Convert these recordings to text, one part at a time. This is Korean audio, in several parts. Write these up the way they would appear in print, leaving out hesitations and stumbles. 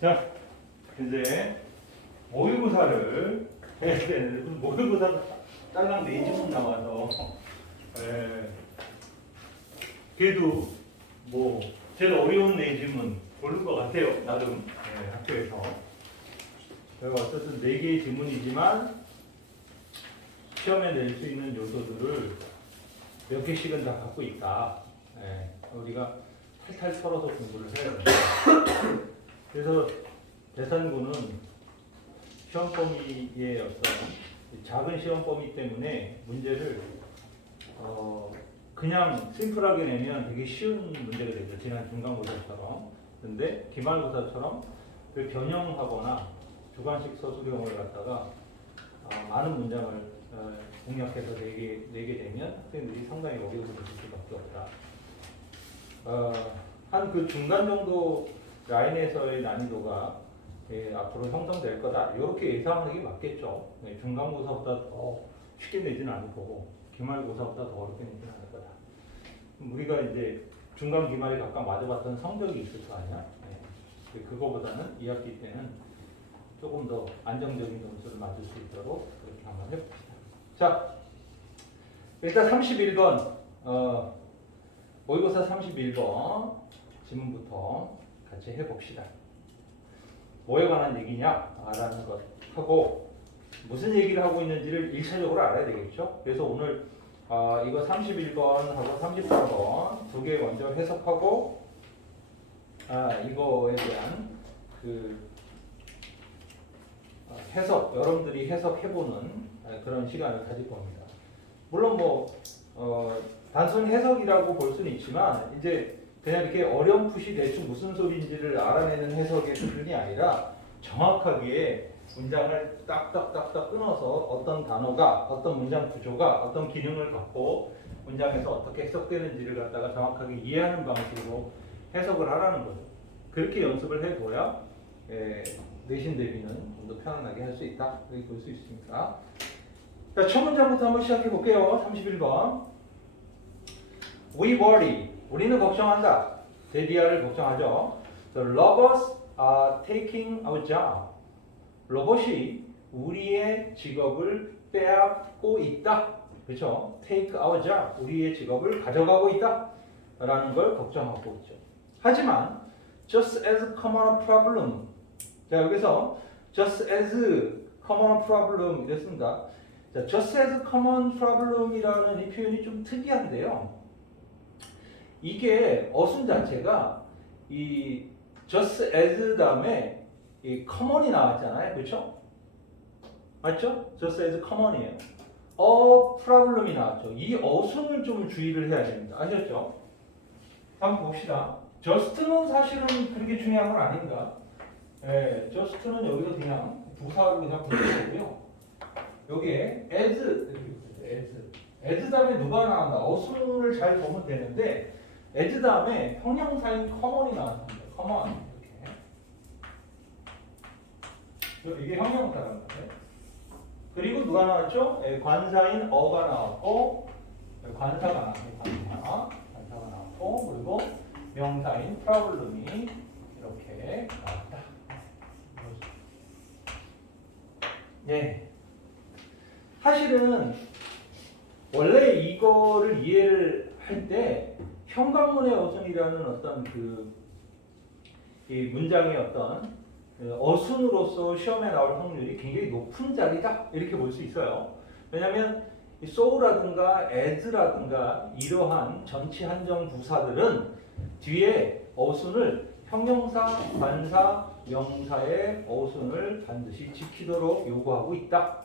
자, 이제 모의고사를 해야 되는데 모의고사가 딸랑 4지문 나와서 그래도 뭐 제일 어려운 4지문 고를 것 같아요. 나름 학교에서 제가 어쨌든 4개의 지문이지만 시험에 낼 수 있는 요소들을 몇 개씩은 다 갖고 있다. 우리가 탈탈 털어서 공부를 해야 됩니다. 그래서 대산구는 시험 범위의 어떤 작은 시험 범위 때문에 문제를 그냥 심플하게 내면 되게 쉬운 문제가 되죠. 지난 중간고사처럼. 근데 기말고사처럼 변형하거나 주관식 서술형을 갖다가 많은 문장을 공략해서 내게 되면 학생들이 상당히 어려워서 될 수밖에 없다. 한 그 중간 정도 라인에서의 난이도가 앞으로 형성될 거다. 이렇게 예상하는 게 맞겠죠. 중간고사보다 더 쉽게 내지는 않을 거고 기말고사보다 더 어렵게 내지는 않을 거다. 우리가 이제 중간 기말에 각각 맞아봤던 성적이 있을 거 아니야. 그거보다는 2학기 때는 조금 더 안정적인 점수를 맞을 수 있도록 그렇게 한번 해봅시다. 자, 일단 31번 모의고사 31번 지문부터 같이 해봅시다. 뭐에 관한 얘기냐라는 것 하고 무슨 얘기를 하고 있는지를 1차적으로 알아야 되겠죠. 그래서 오늘 이거 31번하고 34번 두 개 먼저 해석하고 이거에 대한 그 해석, 여러분들이 해석해보는 그런 시간을 가질 겁니다. 물론 단순 해석이라고 볼 수는 있지만 이제 그냥 이렇게 어렴풋이 대충 무슨 소리인지를 알아내는 해석의 수준이 아니라 정확하게 문장을 딱딱딱딱 끊어서 어떤 단어가, 어떤 문장 구조가, 어떤 기능을 갖고 문장에서 어떻게 해석되는지를 갖다가 정확하게 이해하는 방식으로 해석을 하라는 거죠. 그렇게 연습을 해둬야 내신 대비는 좀 더 편안하게 할 수 있다. 여기 볼 수 있습니다. 자, 첫 문장부터 한번 시작해 볼게요. 31번. We worry. 우리는 걱정한다. 데디아를 걱정하죠. The robots are taking our job. 로봇이 우리의 직업을 빼앗고 있다. 그렇죠? Take our job. 우리의 직업을 가져가고 있다. 라는 걸 걱정하고 있죠. 하지만 just as common a problem. 자, 여기서 just as common problem 이랬습니다. 자, just as common problem이라는 이 표현이 좀 특이한데요. 이게 어순 자체가 이 just as 다음에 이 common이 나왔잖아요. 그렇죠? 맞죠? just as common이에요. a problem이 나왔죠. 이 어순을 좀 주의를 해야 됩니다. 아셨죠? 한번 봅시다. just는 사실은 그렇게 중요한 건 아닙니다. just는 여기서 그냥 부사로 그냥 붙여주고요. 여기에 as 이렇게 붙여요. as 다음에 누가 나온다. 어순을 잘 보면 되는데 as 다음에 형용사인 common이 나왔습니다. common 이렇게. 이게 형용사란 말이에요. 그리고 누가 나왔죠? 관사인 어가 나왔고 관사가 나왔고 그리고 명사인 problem이 이렇게 나왔다. 네. 사실은 원래 이거를 이해를 할 때 현관문의 어순이라는 어떤 이 문장의 어떤 어순으로서 시험에 나올 확률이 굉장히 높은 자리다 이렇게 볼 수 있어요. 왜냐하면 so라든가 as라든가 이러한 전치 한정 부사들은 뒤에 어순을 형용사, 관사, 명사의 어순을 반드시 지키도록 요구하고 있다.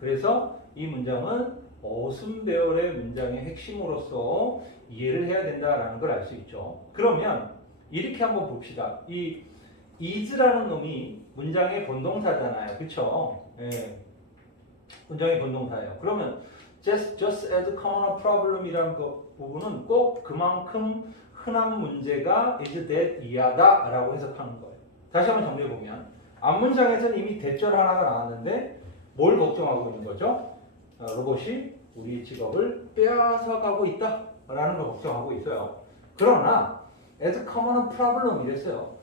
그래서 이 문장은 어순 배열의 문장의 핵심으로서 이해를 해야 된다라는 걸 알 수 있죠. 그러면 이렇게 한번 봅시다. 이 is라는 놈이 문장의 본동사잖아요. 그렇죠? 문장의 본동사예요. 그러면 just as common a problem이라는 부분은 꼭 그만큼 흔한 문제가 is that 이하다 라고 해석하는 거예요. 다시 한번 정리해보면 앞문장에서는 이미 대절 하나가 나왔는데 뭘 걱정하고 있는 거죠? 로봇이 우리 직업을 빼앗아가고 있다 라는 걸 걱정하고 있어요. 그러나 as common a problem 이랬어요.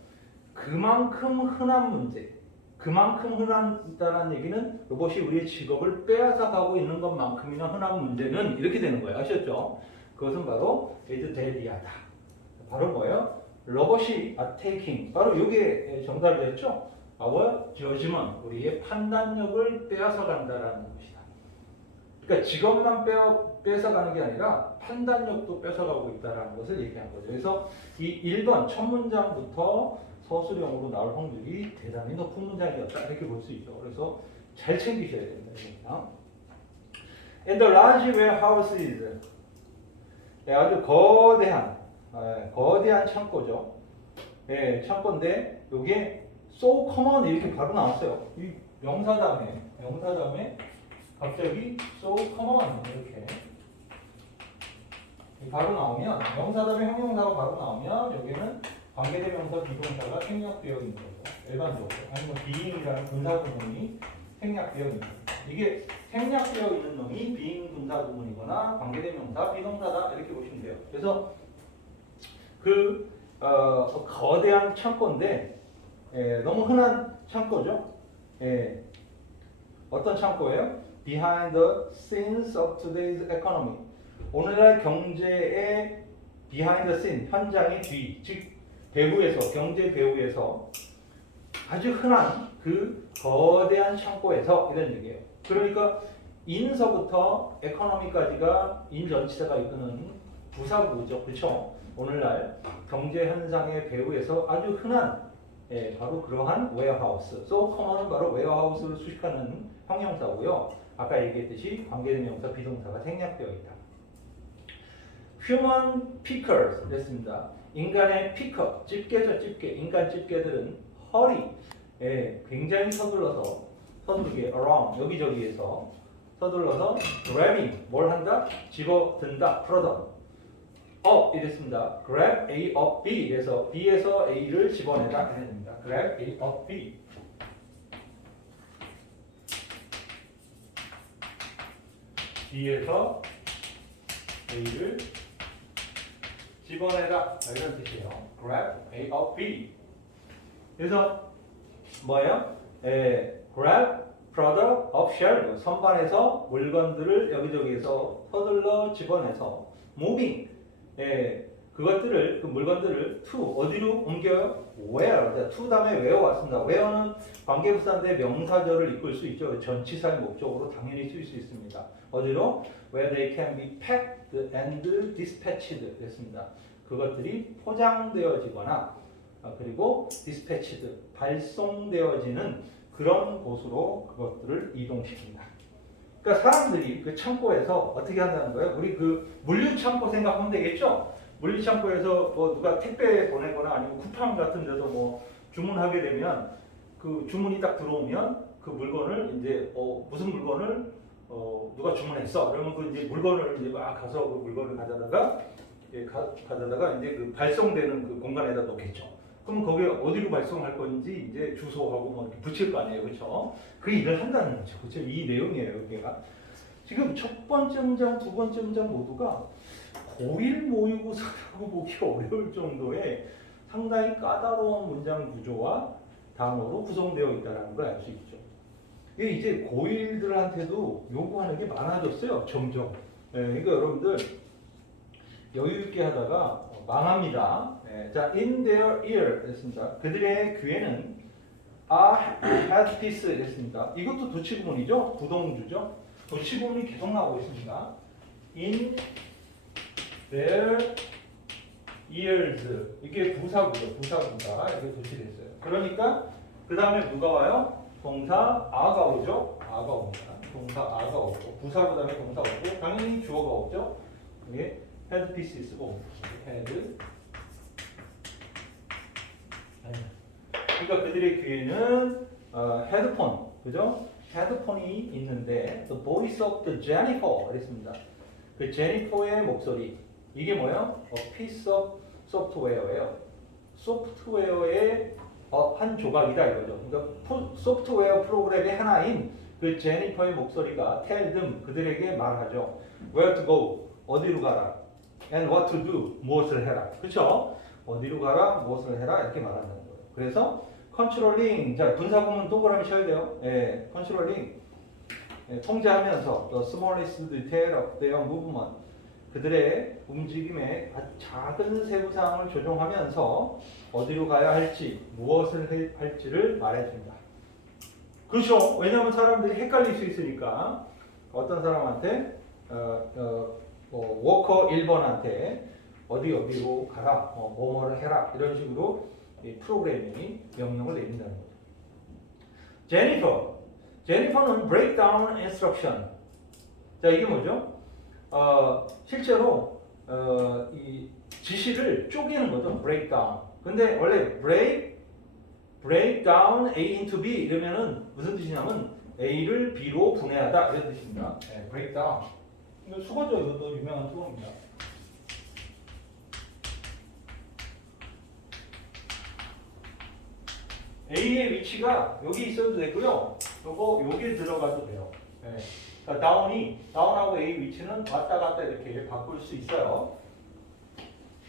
그만큼 흔한 문제, 그만큼 흔하다는 얘기는 로봇이 우리의 직업을 빼앗아 가고 있는 것만큼이나 흔한 문제는 이렇게 되는 거예요. 아셨죠? 그것은 바로 데드하다. 바로 뭐예요? 로봇이 taking, 바로 이게 정답이었죠? Our judgment, 우리의 판단력을 빼앗아 간다라는 것이다. 그러니까 직업만 뺏어가는 게 아니라 판단력도 뺏어가고 있다는 것을 얘기한 거죠. 그래서 이 1번 첫 문장부터 서술형으로 나올 확률이 대단히 높은 문장이었다 이렇게 볼 수 있죠. 그래서 잘 챙기셔야 됩니다. In the large warehouses, 아주 거대한 창고죠. 예, 창고인데 이게 so common 이렇게 바로 나왔어요. 이 명사 다음에 갑자기 so common 이렇게 바로 나오면 명사 다음에 형용사가 바로 나오면 여기는 관계대명사 비동사가 생략되어 있는 거죠. 일반적으로 아니면 being이라는 분사 구문이 생략되어 있는 거죠. 이게 생략되어 있는 놈이 being 분사 구문이거나 관계대명사 비동사다 이렇게 보시면 돼요. 그래서 거대한 창고인데 너무 흔한 창고죠. 어떤 창고예요? Behind the scenes of today's economy. 오늘날 경제의 behind the scene, 현장의 뒤, 즉 배후에서, 경제 배후에서 아주 흔한 그 거대한 창고에서 이런 얘기예요. 그러니까 인서부터 에코노미까지가 인전치사가 이끄는 부사구죠. 그렇죠? 오늘날 경제 현상의 배후에서 아주 흔한 바로 그러한 웨어하우스. so common은 바로 웨어하우스를 수식하는 형용사고요. 아까 얘기했듯이 관계대명사 비동사가 생략되어 있다. Human pickers 됐습니다. 인간의 피커, 집게죠, 집게. 인간 집게들은 허리, 굉장히 서두르게 around 여기저기에서 서둘러서 grabbing 뭘 한다? 집어든다, 풀어다. 이랬습니다. grab A of B. 그래서 B에서 A를 집어내다 해야 됩니다. grab A of B. B에서 A를 집어내다 이런 뜻이에요. grab A of B. 그래서 뭐예요? grab product of shell. 선반에서 물건들을 여기저기에서 서둘러 집어내서 moving. 그 물건들을 to 어디로 옮겨요? where. to 다음에 where 왔습니다. where는 관계부사인데 명사절을 이끌 수 있죠. 전치사의 목적으로 당연히 쓰일 수 있습니다. 어디로? where they can be packed and dispatched 됐습니다. 그것들이 포장되어지거나 그리고 dispatched 발송되어지는 그런 곳으로 그것들을 이동시킨다. 그러니까 사람들이 그 창고에서 어떻게 한다는 거예요? 우리 그 물류 창고 생각하면 되겠죠? 물류 창고에서 뭐 누가 택배 보내거나 아니면 쿠팡 같은 데서 뭐 주문하게 되면 그 주문이 딱 들어오면 그 물건을 이제 무슨 물건을 누가 주문했어? 그러면 그 이제 물건을 이제 막 가서 그 물건을 가져다가 이제 그 발송되는 그 공간에다 놓겠죠. 그럼 거기에 어디로 발송할 건지 이제 주소하고 뭐 이렇게 붙일 거 아니에요, 그렇죠? 그 일을 한다는 거죠, 그렇죠? 이 내용이에요, 여기가. 지금 첫 번째 문장, 두 번째 문장 모두가 고일 모의고사라고 보기 어려울 정도의 상당히 까다로운 문장 구조와 단어로 구성되어 있다는 걸 알 수 있죠. 이게 이제 고일들한테도 요구하는 게 많아졌어요, 점점. 그러니까 여러분들 여유 있게 하다가 망합니다. 자, in their ear 됐습니다. 그들의 귀에는 a headpiece 됐습니다. 이것도 도치구문이죠, 부동주죠. 도치구문이 계속 나오고 있습니다. in their ears 이게 부사구죠, 부사구가 이렇게 도치됐어요. 그러니까 그 다음에 누가 와요? 동사 a가 오죠. a가 옵니다. 동사 a가 오고 부사구 다음에 동사 오고 당연히 주어가 오죠. 이게 헤드피스 쓰고 헤드. 그러니까 그들의 귀에는 헤드폰, 그죠? 헤드폰이 있는데 the voice of the Jennifer 그랬습니다. 그 제니퍼의 목소리. 이게 뭐예요? A piece of software예요. 소프트웨어의 한 조각이다 이거죠. 그러니까 소프트웨어 프로그램의 하나인 그 제니퍼의 목소리가 tell them 그들에게 말하죠. Where to go 어디로 가라. And what to do 무엇을 해라. 그렇죠? 어디로 가라 무엇을 해라 이렇게 말한다는 거예요. 그래서 컨트롤링, 자 분사구문 동그라미 쳐야 돼요. 예, 컨트롤링, 예, 통제하면서 the smallest detail of their movement, 그들의 움직임의 작은 세부 사항을 조종하면서 어디로 가야 할지, 무엇을 할지를 말해준다. 그렇죠. 왜냐하면 사람들이 헷갈릴 수 있으니까 어떤 사람한테 워커 1번한테 어디로 가라, 뭐뭐를 해라 이런 식으로 이 프로그래밍이 명령을 내린다는 거죠. 제니퍼는 breakdown instruction. 자 이게 뭐죠? 실제로 이 지시를 쪼개는 거죠. breakdown. 근데 원래 break down A into B 이러면은 무슨 뜻이냐면 A를 B로 분해하다 이런 뜻입니다. 네, break down. 이거 수거죠. 이것도 유명한 수거입니다. A의 위치가 여기 있어도 되고요. 요거 여기 들어가도 돼요. 네. 그러니까 다운하고 A 위치는 왔다 갔다 이렇게 바꿀 수 있어요.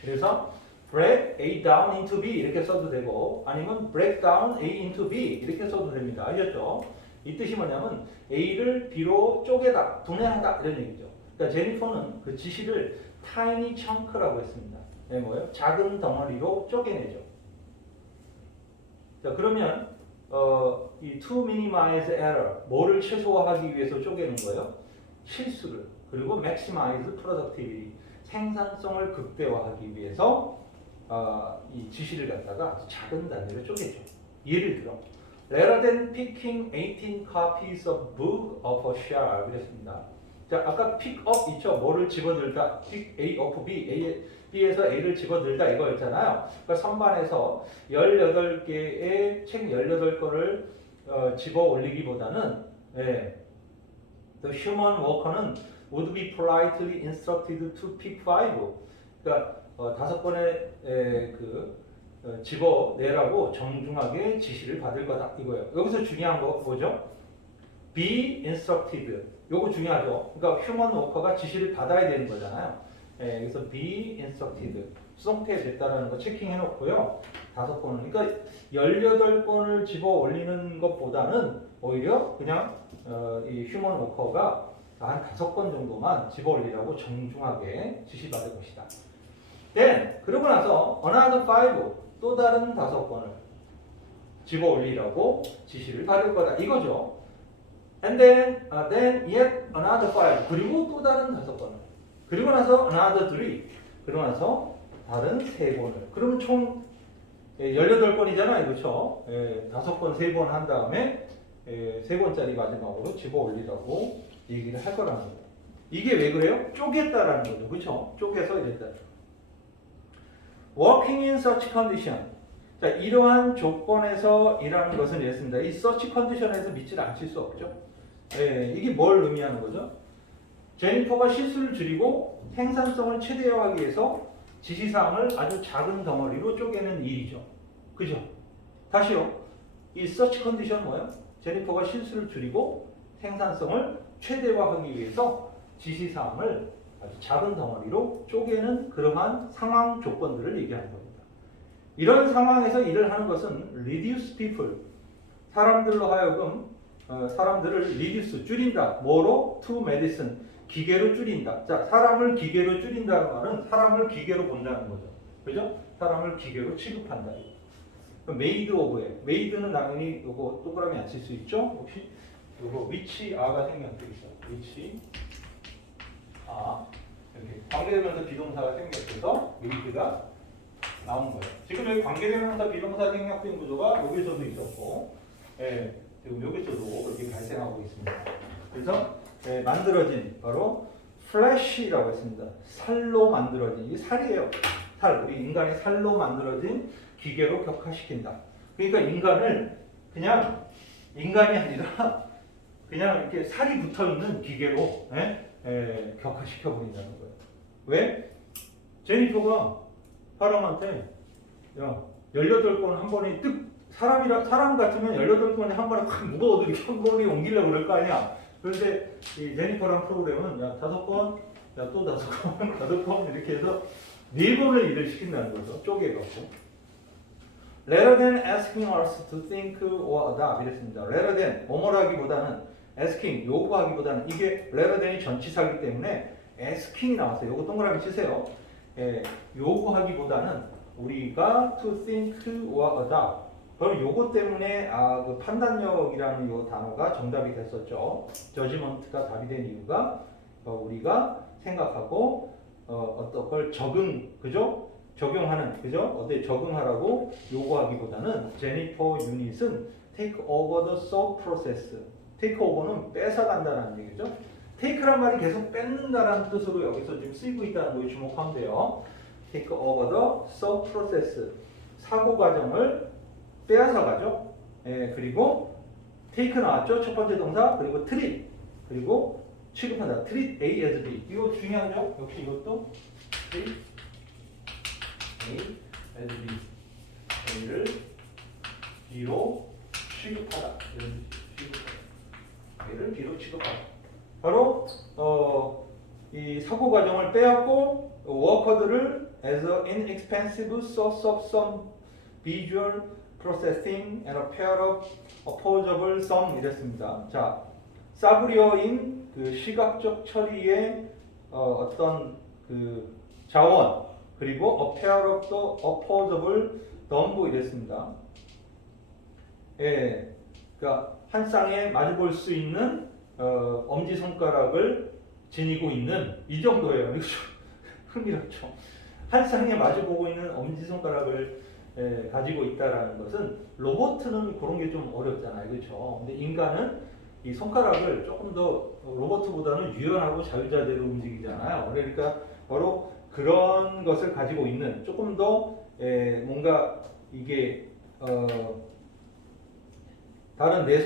그래서 break A down into B 이렇게 써도 되고 아니면 break down A into B 이렇게 써도 됩니다. 아셨죠? 이 뜻이 뭐냐면 A를 B로 쪼개다, 분해하다 이런 얘기죠. 그러니까 제니퍼는 그 지시를 tiny chunk라고 했습니다. 네, 뭐예요? 작은 덩어리로 쪼개내죠. 자 그러면 이 to minimize error, 뭐를 최소화하기 위해서 쪼개는 거예요? 실수를. 그리고 maximize productivity, 생산성을 극대화하기 위해서 이 지시를 갖다가 아주 작은 단위로 쪼개죠. 예를 들어 rather than picking 18 copies of book of a shelf 이랬습니다. 자 아까 pick up 있죠? 뭐를 집어들다, pick A of B, B에서 A를 집어들다 이거였잖아요. 그러니까 선반에서 18개의 책 18권을 집어 올리기보다는 the human worker는 would be politely instructed to pick 5. 그러니까 5권의 집어내라고 정중하게 지시를 받을 거다 이거예요. 여기서 중요한 거 뭐죠? be instructed. 요거 중요하죠. 그러니까 human worker가 지시를 받아야 되는 거잖아요. 여기서 be instructed. 수동태 됐다라는 거 체킹해 놓고요. 5권을. 그러니까 18권을 집어 올리는 것보다는 오히려 그냥 이 휴먼 워커가 한 5권 정도만 집어 올리라고 정중하게 지시받을 것이다. Then 그러고 나서 another 5, 또 다른 5권을 집어 올리라고 지시를 받을 거다. 이거죠. And then yet another 5, 그리고 또 다른 5권을. 그리고 나서 another 3, 그리고 나서 다른 3권을. 그러면 총 18권이잖아요. 그렇죠? 5권 3번 한 다음에 3권짜리 마지막으로 집어 올리라고 얘기를 할 거라는 거예요. 이게 왜 그래요? 쪼갰다라는 거죠. 그렇죠? 쪼개서 이랬다. Working in such condition. 자, 이러한 조건에서 일하는 것은 이랬습니다. 이 such condition에서 밑을 안 칠 수 없죠. 이게 뭘 의미하는 거죠? 제니퍼가 실수를 줄이고 생산성을 최대화하기 위해서 지시사항을 아주 작은 덩어리로 쪼개는 일이죠. 그죠? 다시요. 이 such condition 뭐예요? 제니퍼가 실수를 줄이고 생산성을 최대화하기 위해서 지시사항을 아주 작은 덩어리로 쪼개는 그러한 상황 조건들을 얘기하는 겁니다. 이런 상황에서 일을 하는 것은 reduce people, 사람들로 하여금 사람들을 reduce, 줄인다. 뭐로? to medicine, 기계로 줄인다. 자, 사람을 기계로 줄인다는 말은 사람을 기계로 본다는 거죠. 그죠? 사람을 기계로 취급한다. made of에, made는 당연히 요거 동그라미 안 칠 수 있죠? 혹시 요거 which a가 생략돼 있어. which 이렇게 관계대명사 비동사가 생략돼서 made가 나온 거예요. 지금 여기 관계대명사 비동사 생략된 구조가 여기서도 있었고, 그리고 여기서도 이렇게 발생하고 있습니다. 그래서 만들어진 바로 flesh라고 했습니다. 살로 만들어진, 이 살이에요. 살, 우리 인간의 살로 만들어진 기계로 격화시킨다. 그러니까 인간을 그냥 인간이 아니라 그냥 이렇게 살이 붙어 있는 기계로 격화시켜 버린다는 거예요. 왜? 제니퍼가 사람한테 18권 한 번에 뜩, 사람 같으면 18권에 한 번에 확 무거워도 이렇게 한 번에 옮기려고 그럴 거 아니야. 그런데 이 제니퍼라는 프로그램은 5권, 또 5권, 5권 이렇게 해서 4번을 일을 시킨다는 거죠. 쪼개갖고. rather than asking us to think or adopt 이랬습니다. rather than 뭐뭐라기보다는 asking 요구하기보다는 이게 rather than이 전치사이기 때문에 asking이 나왔어요. 요거 동그라미 치세요. 예, 요구하기보다는 우리가 to think or adopt 바로 요거 때문에 그 판단력이라는 요 단어가 정답이 됐었죠. judgment가 답이 된 이유가 우리가 생각하고 어떤 걸 그죠? 적용하는 그죠? 어때 적응하라고 요구하기보다는 제니퍼 유닛은 take over the thought process. take over는 뺏어간다는 얘기죠. take란 말이 계속 뺏는다라는 뜻으로 여기서 지금 쓰이고 있다는 거에 주목하면 돼요. take over the thought process. 사고 과정을 빼앗아 가죠. 예, 그리고 take 나왔죠. 첫 번째 동사. 그리고 treat. 그리고 취급한다. treat A as B. 이거 중요하죠. 역시 이것도 treat A as B. A를 B로 취급하다. 이런 취급하다. A를 B로 취급하다. 바로 이 사고 과정을 빼앗고 워커들을 as an inexpensive source of some visual processing and a pair of opposable sum 이랬습니다. 자, 싸구려인 그 시각적 처리의 어떤 그 자원 그리고 a pair of the opposable sum 이랬습니다. 예, 그러니까 한 쌍에 마주 볼 수 있는 엄지 손가락을 지니고 있는 이 정도예요. 이거 좀 흥미롭죠. 한 쌍에 마주 보고 있는 엄지 손가락을 가지고 있다라는 것은 로봇은 그런 게 좀 어렵잖아요, 그렇죠? 근데 인간은 이 손가락을 조금 더 로봇보다는 유연하고 자유자재로 움직이잖아요. 그러니까 바로 그런 것을 가지고 있는 조금 더 뭔가 이게 다른 네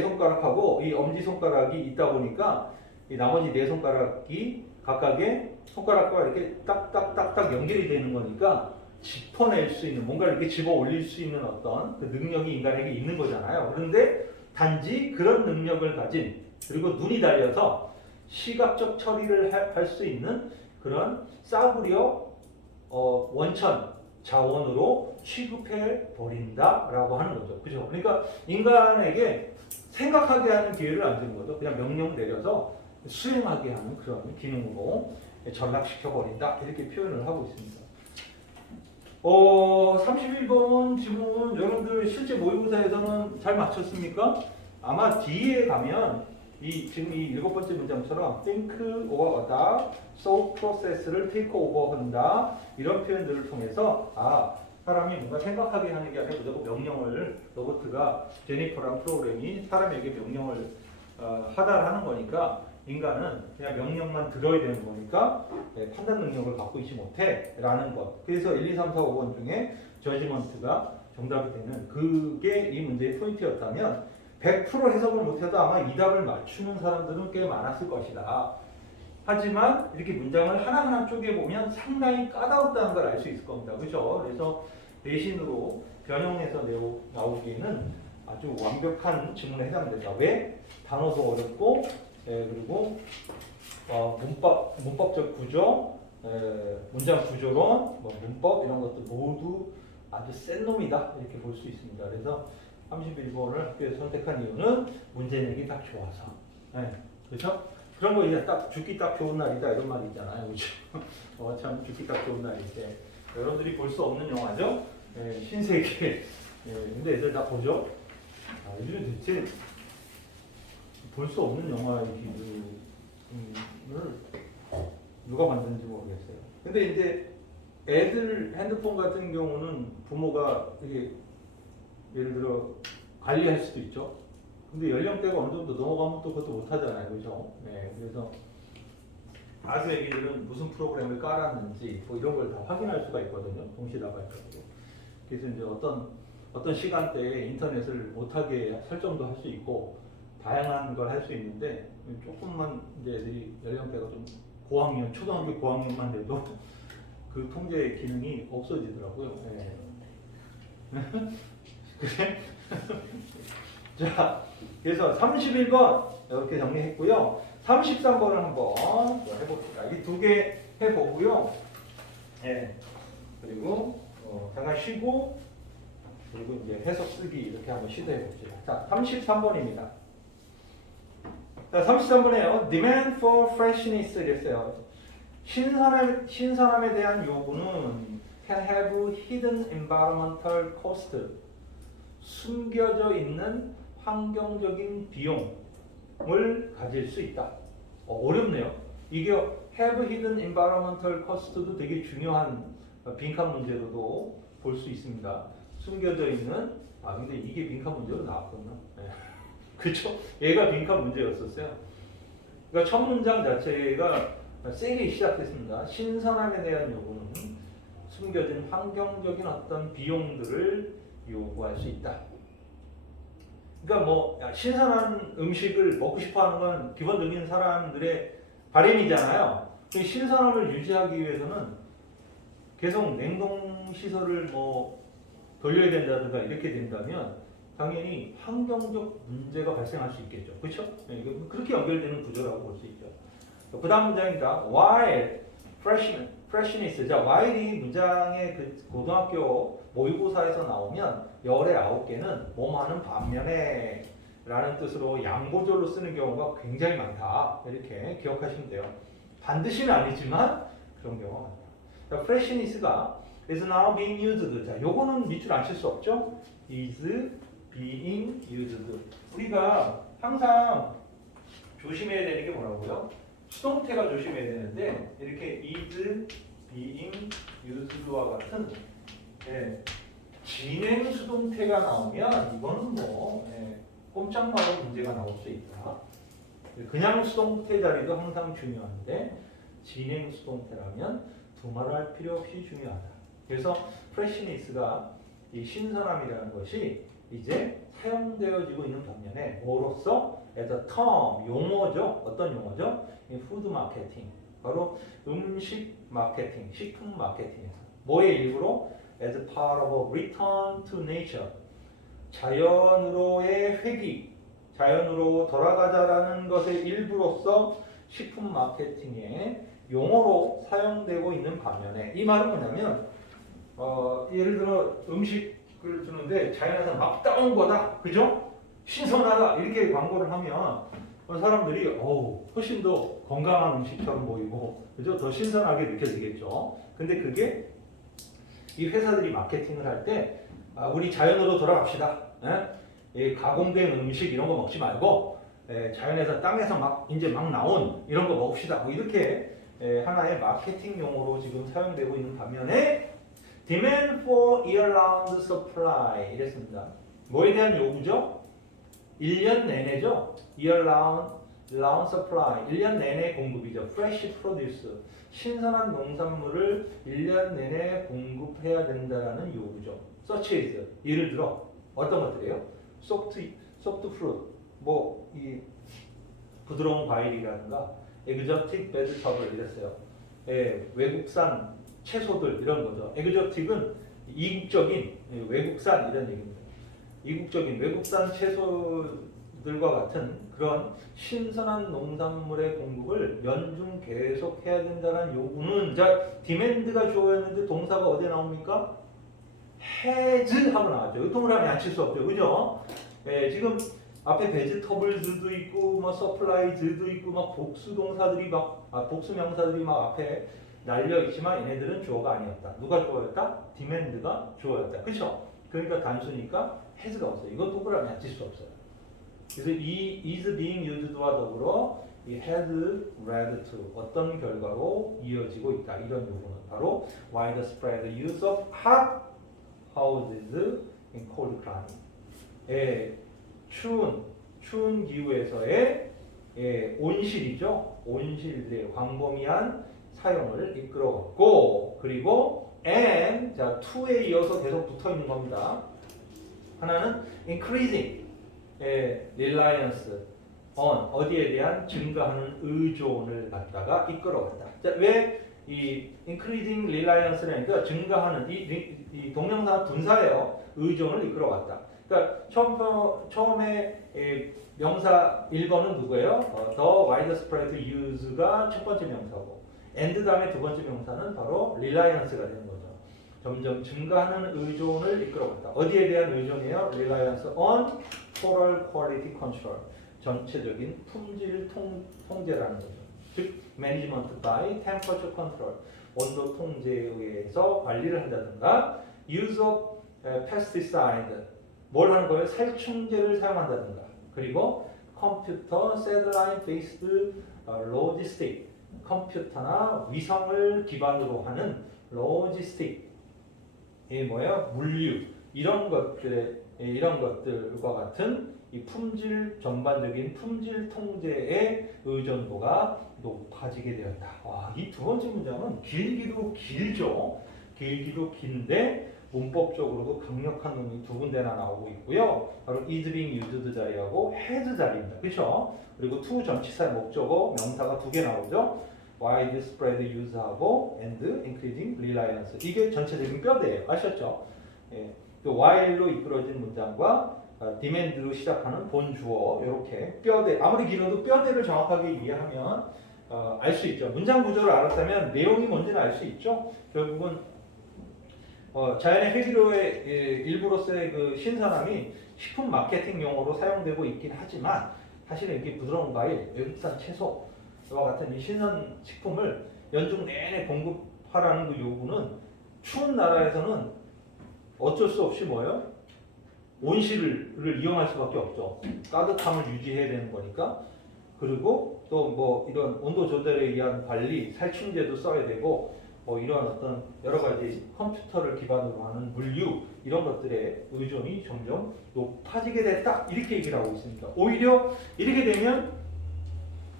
손가락하고 이 엄지 손가락이 있다 보니까 이 나머지 네 손가락이 각각의 손가락과 이렇게 딱딱딱딱 연결이 되는 거니까 짚어낼 수 있는 뭔가를 이렇게 집어 올릴 수 있는 어떤 그 능력이 인간에게 있는 거잖아요. 그런데 단지 그런 능력을 가진 그리고 눈이 달려서 시각적 처리를 할 수 있는 그런 싸구려 원천 자원으로 취급해 버린다라고 하는 거죠. 그죠? 그러니까 인간에게 생각하게 하는 기회를 안 주는 거죠. 그냥 명령 내려서 수행하게 하는 그런 기능으로 전락시켜 버린다 이렇게 표현을 하고 있습니다. 31번 지문 여러분들 실제 모의고사에서는 잘 맞췄습니까? 아마 뒤에 가면 지금 이 7번째 문장처럼 think or adopt, thought process를 take over 한다 이런 표현들을 통해서 사람이 뭔가 생각하게 하는 게 아니라 무조건 명령을 로봇가 제니퍼라는 프로그램이 사람에게 명령을 하달하는 거니까 인간은 그냥 명령만 들어야 되는 거니까 판단 능력을 갖고 있지 못해 라는 것. 그래서 1, 2, 3, 4, 5번 중에 저지먼트가 정답이 되는 그게 이 문제의 포인트였다면 100% 해석을 못해도 아마 이 답을 맞추는 사람들은 꽤 많았을 것이다. 하지만 이렇게 문장을 하나하나 쪼개보면 상당히 까다롭다는 걸 알 수 있을 겁니다. 그렇죠? 그래서 대신으로 변형해서 나오기에는 아주 완벽한 지문에 해당된다. 왜? 단어도 어렵고 그리고 문법적 구조, 문장 구조론, 문법 이런 것들 모두 아주 센 놈이다 이렇게 볼 수 있습니다. 그래서 31번을 학교에서 선택한 이유는 문제 내기 딱 좋아서. 그렇죠? 그런 거 이제 딱 죽기 딱 좋은 날이다 이런 말이 있잖아요. 그렇죠? 참 죽기 딱 좋은 날일 때 여러분들이 볼 수 없는 영화죠. 신세계. 근데 애들 다 보죠. 요즘 대체 볼 수 없는 영화의 기준을 누가 만드는지 모르겠어요. 근데 이제 애들 핸드폰 같은 경우는 부모가 되게 예를 들어 관리할 수도 있죠. 근데 연령대가 어느 정도 넘어가면 또 그것도 못 하잖아요. 그죠? 그래서 아주 애기들은 무슨 프로그램을 깔았는지 뭐 이런 걸 다 확인할 수가 있거든요. 동시다발적으로. 그래서 이제 어떤 시간대에 인터넷을 못하게 설정도 할 수 있고 다양한 걸 할 수 있는데 조금만 이제 애들이 연령대가 좀 고학년, 초등학교 고학년만 돼도 그 통제 기능이 없어지더라고요. 그래? 자, 그래서 31번 이렇게 정리했고요. 33번을 한번 해봅시다. 이 두 개 해보고요. 그리고 잠깐 쉬고 그리고 이제 해석 쓰기 이렇게 한번 시도해 봅시다. 자, 33번입니다. 자, 33번에요. Demand for freshness 이랬어요. 신선함에 대한 요구는 can have hidden environmental cost. 숨겨져 있는 환경적인 비용을 가질 수 있다. 어렵네요. 이게 have hidden environmental cost도 되게 중요한 빈칸 문제로도 볼 수 있습니다. 숨겨져 있는 근데 이게 빈칸 문제로 나왔구나. 네. 그렇죠? 얘가 빈칸 문제였었어요. 그러니까 첫 문장 자체가 세게 시작했습니다. 신선함에 대한 요구는 숨겨진 환경적인 어떤 비용들을 요구할 수 있다. 그러니까 뭐 신선한 음식을 먹고 싶어하는 건 기본적인 사람들의 바람이잖아요. 신선함을 유지하기 위해서는 계속 냉동 시설을 뭐 돌려야 된다든가 이렇게 된다면 당연히 환경적 문제가 발생할 수 있겠죠. 그렇죠? 그렇게 연결되는 구조라고 볼 수 있죠. 그 다음 문장입니다. While freshness. 자, while이 문장의 그 고등학교 모의고사에서 나오면 열의 9개는 뭐하는 반면에 라는 뜻으로 양보절로 쓰는 경우가 굉장히 많다. 이렇게 기억하시면 돼요. 반드시는 아니지만 그런 경우가 많다. 자, freshness가 is now being used. 자, 요거는 밑줄 안 칠 수 없죠? is being used. 우리가 항상 조심해야 되는 게 뭐라고요? 수동태가 조심해야 되는데 이렇게 is being used와 같은 진행 수동태가 나오면 이거는 뭐 꼼짝마루 문제가 나올 수 있다. 그냥 수동태 자리도 항상 중요한데 진행 수동태라면 두말할 필요 없이 중요하다. 그래서 freshness가 이 신선함이라는 것이 이제 사용되어지고 있는 반면에 뭐로서 as a term 용어죠. 어떤 용어죠? 푸드 마케팅. 바로 음식 마케팅, 식품 마케팅에서 뭐의 일부로 as part of a return to nature. 자연으로의 회귀, 자연으로 돌아가자라는 것의 일부로서 식품 마케팅의 용어로 사용되고 있는 반면에 이 말은 뭐냐면 예를 들어 음식을 주는데 자연에서 막 따온 거다, 그죠? 신선하다 이렇게 광고를 하면 사람들이 훨씬 더 건강한 음식처럼 보이고, 그죠? 더 신선하게 느껴지겠죠. 근데 그게 이 회사들이 마케팅을 할 때 우리 자연으로 돌아갑시다. 가공된 음식 이런 거 먹지 말고 자연에서 땅에서 이제 막 나온 이런 거 먹읍시다. 뭐 이렇게 하나의 마케팅 용어로 지금 사용되고 있는 반면에 demand for year-round supply 이랬습니다. 뭐에 대한 요구죠? 1년 내내죠. year-round supply 1년 내내 공급이죠. fresh produce 신선한 농산물을 1년 내내 공급해야 된다라는 요구죠. such as 예를 들어 어떤 것들이에요? soft fruit 뭐 이 부드러운 과일이라든가 exotic vegetable 이랬어요. 외국산 채소들 이런 거죠. exotic은 이국적인 외국산 이런 얘기입니다. 이국적인 외국산 채소들과 같은 그런 신선한 농산물의 공급을 연중 계속 해야 된다는 요구는 자 demand가 주어였는데 동사가 어디에 나옵니까? has 하고 나왔죠. 동그라미 안 칠 수 없죠. 그죠? 지금 앞에 vegetables도 있고 뭐 supplies도 있고 막 복수 동사들이 복수 명사들이 막 앞에 날려 있지만 얘네들은 주어가 아니었다. 누가 주어였다? demand가 주어였다. 그렇죠? 그러니까 단수니까 has가 없어요. 이건 동그라미 안 칠 수 없어요. 그래서 이 is being used와 더불어 이 has led to 어떤 결과로 이어지고 있다. 이런 요구는 바로 widespread use of hot houses in cold climate. 추운 기후에서의 온실이죠. 온실들의 광범위한 사용을 이끌어왔고, 그리고 and 자 to에 이어서 계속 붙어 있는 겁니다. 하나는 increasing reliance on 어디에 대한 증가하는 의존을 갖다가 이끌어왔다. 자, 왜 이 increasing reliance라니까 증가하는 이 동명사 분사예요. 의존을 이끌어왔다. 그러니까 처음에 명사 1번은 누구예요? The widespread use가 첫 번째 명사고 and 다음에 두 번째 명사는 바로 reliance가 되는 거죠. 점점 증가하는 의존을 이끌어갔다. 어디에 대한 의존이에요? Reliance on total quality control. 전체적인 품질 통제라는 거죠. 즉, management by temperature control. 온도 통제에 의해서 관리를 한다든가, use of pesticide. 뭘 하는 거예요? 살충제를 사용한다든가. 그리고 컴퓨터 샌드라인 베이스드 로지스틱. 컴퓨터나 위성을 기반으로 하는 로지스틱. 이 뭐예요? 물류. 이런 것들과 같은 이 품질 전반적인 품질 통제의 의존도가 높아지게 되었다. 와, 이 두 번째 문장은 길기도 길죠. 길기도 긴데 문법적으로도 강력한 놈이 두 군데나 나오고 있고요. 바로 is being used 자리하고 has 자리입니다. 그렇죠? 그리고 to 전치사의 목적어 명사가 두 개 나오죠. widespread use하고 and increasing reliance. 이게 전체적인 뼈대예요. 아셨죠? 예. while로 이끌어진 문장과 demand로 시작하는 본주어 이렇게 뼈대. 아무리 길어도 뼈대를 정확하게 이해하면 알 수 있죠. 문장 구조를 알았다면 내용이 뭔지는 알 수 있죠. 결국은 자연의 회기로의 일부로서의 그 신선함이 식품 마케팅 용어로 사용되고 있긴 하지만 사실은 이게 부드러운 과일, 외국산 채소와 같은 이 신선 식품을 연중 내내 공급하라는 그 요구는 추운 나라에서는 어쩔 수 없이 뭐예요? 온실을 이용할 수밖에 없죠. 따뜻함을 유지해야 되는 거니까. 그리고 또 뭐 이런 온도 조절에 의한 관리, 살충제도 써야 되고 뭐 이런 어떤 여러 가지 컴퓨터를 기반으로 하는 물류 이런 것들의 의존이 점점 높아지게 됐다. 이렇게 얘기를 하고 있습니다. 오히려 이렇게 되면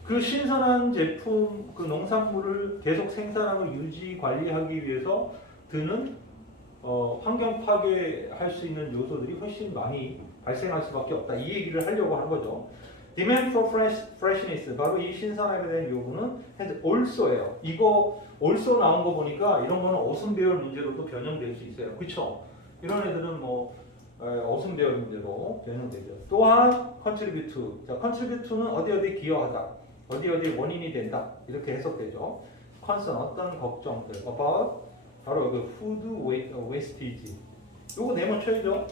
그 신선한 제품, 그 농산물을 계속 생산하고 유지 관리하기 위해서 드는 환경 파괴할 수 있는 요소들이 훨씬 많이 발생할 수밖에 없다. 이 얘기를 하려고 한 거죠. Demand for freshness, 바로 이 신선함에 대한 요구는 has also예요. 이거 also 나온 거 보니까 이런 거는 어순 배열 문제로도 변형될 수 있어요. 그렇죠? 이런 애들은 뭐 어순 배열 문제로 변형되죠. 또한 contribute, 자, contribute는 어디 기여하다, 어디 원인이 된다 이렇게 해석되죠. concern, 어떤 걱정들 about 바로 그 food wastage. 요거 네모 쳐야죠.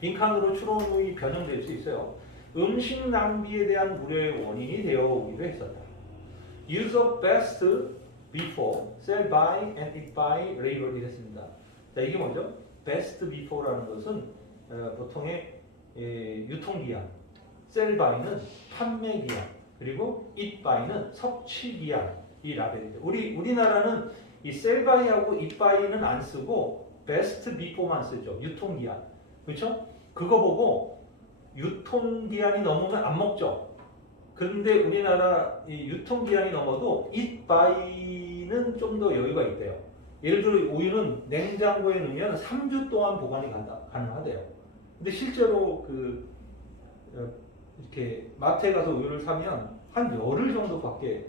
빈칸으로 추론 후이 변형될 수 있어요. 음식 낭비에 대한 우려의 원인이 되어 오기도 했었다. Use of best before, sell by and eat by label 이랬습니다. 자, 이게 뭐죠? best before라는 것은 보통의 유통기한, sell by는 판매기한, 그리고 eat by는 섭취기한 이 라벨이죠. 우리나라는 이 sell by하고 eat by는 안 쓰고 best before만 쓰죠. 유통기한. 그렇죠? 그거 보고 유통기한이 넘으면 안 먹죠. 그런데 우리나라 이 유통기한이 넘어도 eat by는 좀 더 여유가 있대요. 예를 들어 우유는 냉장고에 넣으면 3주 동안 보관이 가능하대요. 근데 실제로 이렇게 마트에 가서 우유를 사면 한 열흘 정도밖에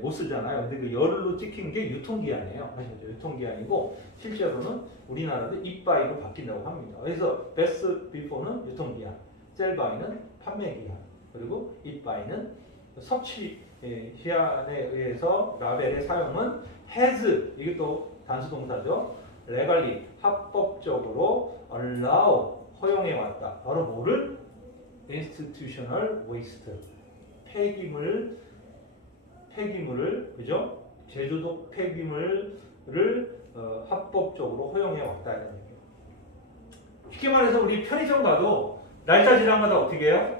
못 쓰잖아요. 근데 그 열흘로 찍힌 게 유통기한이에요. 아시죠? 유통기한이고 실제로는 우리나라도 eat by로 바뀐다고 합니다. 그래서 best before는 유통기한, sell by는 판매기한, 그리고 eat by는 섭취 기한에 의해서 라벨의 사용은 has, 이게 또 단수동사죠. legally, 합법적으로 allow, 허용해 왔다. 바로 뭐를? institutional waste, 폐기물을 그죠? 제조적 폐기물을 합법적으로 허용해 왔다 이런 얘기예요. 쉽게 말해서 우리 편의점 가도 날짜 지나마다 어떻게 해요?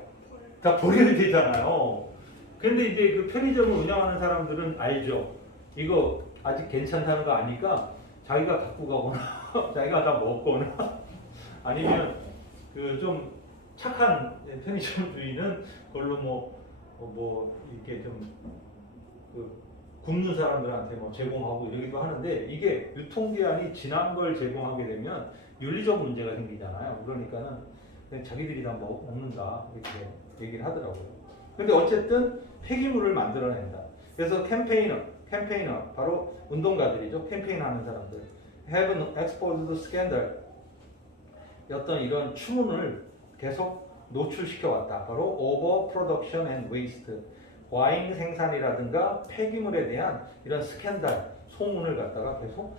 다 버려야 되잖아요. 근데 이제 그 편의점을 운영하는 사람들은 알죠. 이거 아직 괜찮다는 거 아니까 자기가 갖고 가거나 자기가 다 먹거나 아니면 그 좀 착한 편의점 주인은 그걸로 뭐 이렇게 좀 굶는 사람들한테 뭐 제공하고 이러기도 하는데 이게 유통기한이 지난 걸 제공하게 되면 윤리적 문제가 생기잖아요. 그러니까는 그냥 자기들이 다 먹는다 이렇게 얘기를 하더라고요. 근데 어쨌든 폐기물을 만들어낸다. 그래서 캠페이너 바로 운동가들이죠. 캠페인하는 사람들. have exposed scandal, 어떤 이런 추문을 계속 노출시켜 왔다. 바로 over production and waste, 과잉 생산이라든가 폐기물에 대한 이런 스캔들, 소문을 갖다가 계속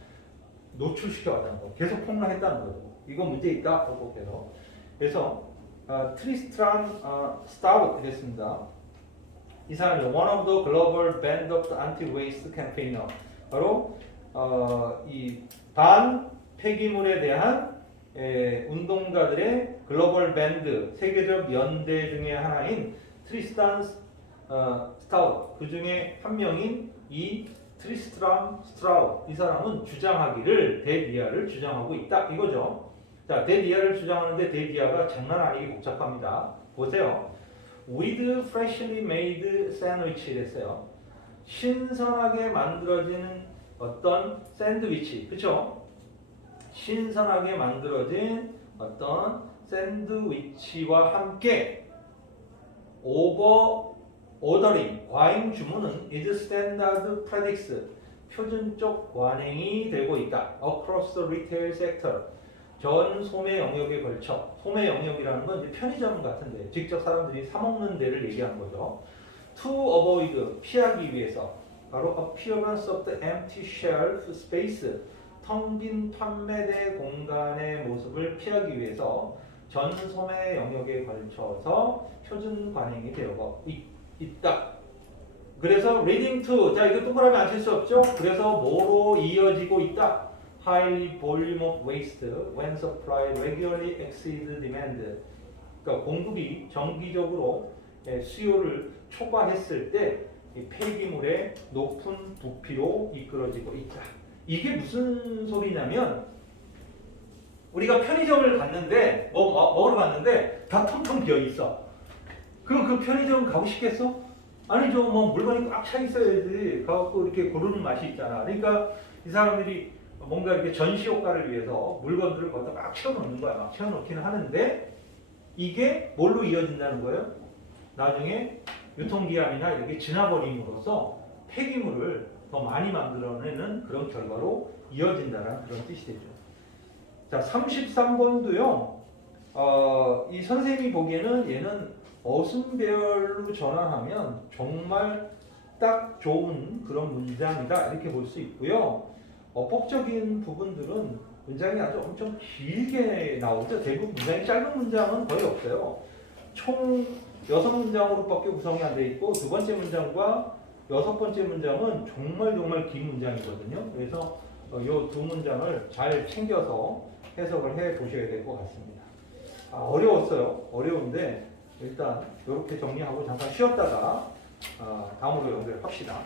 노출시켜 왔다는 거. 계속 폭로했다는 거죠. 이거 문제 있다 하고 계속. 그래서 트리스트람 스타우트 이랬습니다. 이 사람이 one of the global band of the anti-waste campaigner. 바로 이 반 폐기물에 대한 운동가들의 글로벌 밴드, 세계적 연대 중에 하나인 트리스탄 스타우트, 그 중에 한 명인 이 트리스트람 스트라우트, 이 사람은 주장하기를 대디아를 주장하고 있다 이거죠. 자, 대디아를 주장하는데 대디아가 장난 아니게 복잡합니다. 보세요. With freshly made sandwich 이랬어요. 신선하게 만들어진 어떤 샌드위치, 그렇죠? 신선하게 만들어진 어떤 샌드위치와 함께 오버 오더링, 과잉 주문은 is standard practice, 표준적 관행이 되고 있다. Across the retail sector, 전 소매 영역에 걸쳐. 소매 영역이라는 건 이제 편의점 같은데 직접 사람들이 사 먹는 데를 얘기하는 거죠. To avoid, 피하기 위해서. 바로 appearance of the empty shelf space, 텅 빈 판매대 공간의 모습을 피하기 위해서 전 소매 영역에 걸쳐서 표준 관행이 되어 있다. 그래서 leading to, 자 이거 동그라미 안 칠 수 없죠? 그래서 뭐로 이어지고 있다? High volume of waste when supply regularly exceeds demand. 그러니까 공급이 정기적으로 수요를 초과했을 때 이 폐기물의 높은 부피로 이끌어지고 있다. 이게 무슨 소리냐면 우리가 편의점을 갔는데 먹으러 갔는데 다 텅텅 비어 있어. 그럼 그 편의점 가고 싶겠어? 아니죠. 뭐 물건이 꽉 차 있어야지 가갖고 이렇게 고르는 맛이 있잖아. 그러니까 이 사람들이 뭔가 이렇게 전시 효과를 위해서 물건들을 거기다 막 채워놓는 거야. 막 채워놓기는 하는데 이게 뭘로 이어진다는 거예요? 나중에 유통기한이나 이렇게 지나버림으로써 폐기물을 더 많이 만들어내는 그런 결과로 이어진다는 그런 뜻이 되죠. 자, 33번도요. 이 선생님이 보기에는 얘는 어순배열로 전환하면 정말 딱 좋은 그런 문장이다 이렇게 볼 수 있고요. 어법적인 부분들은 문장이 아주 엄청 길게 나오죠. 대부분 문장이 짧은 문장은 거의 없어요. 총 6문장으로밖에 구성이 안 돼 있고 두 번째 문장과 여섯 번째 문장은 정말 긴 문장이거든요. 그래서 이 두 문장을 잘 챙겨서 해석을 해 보셔야 될 것 같습니다. 어려웠어요. 어려운데 일단 이렇게 정리하고 잠깐 쉬었다가 다음으로 연결합시다.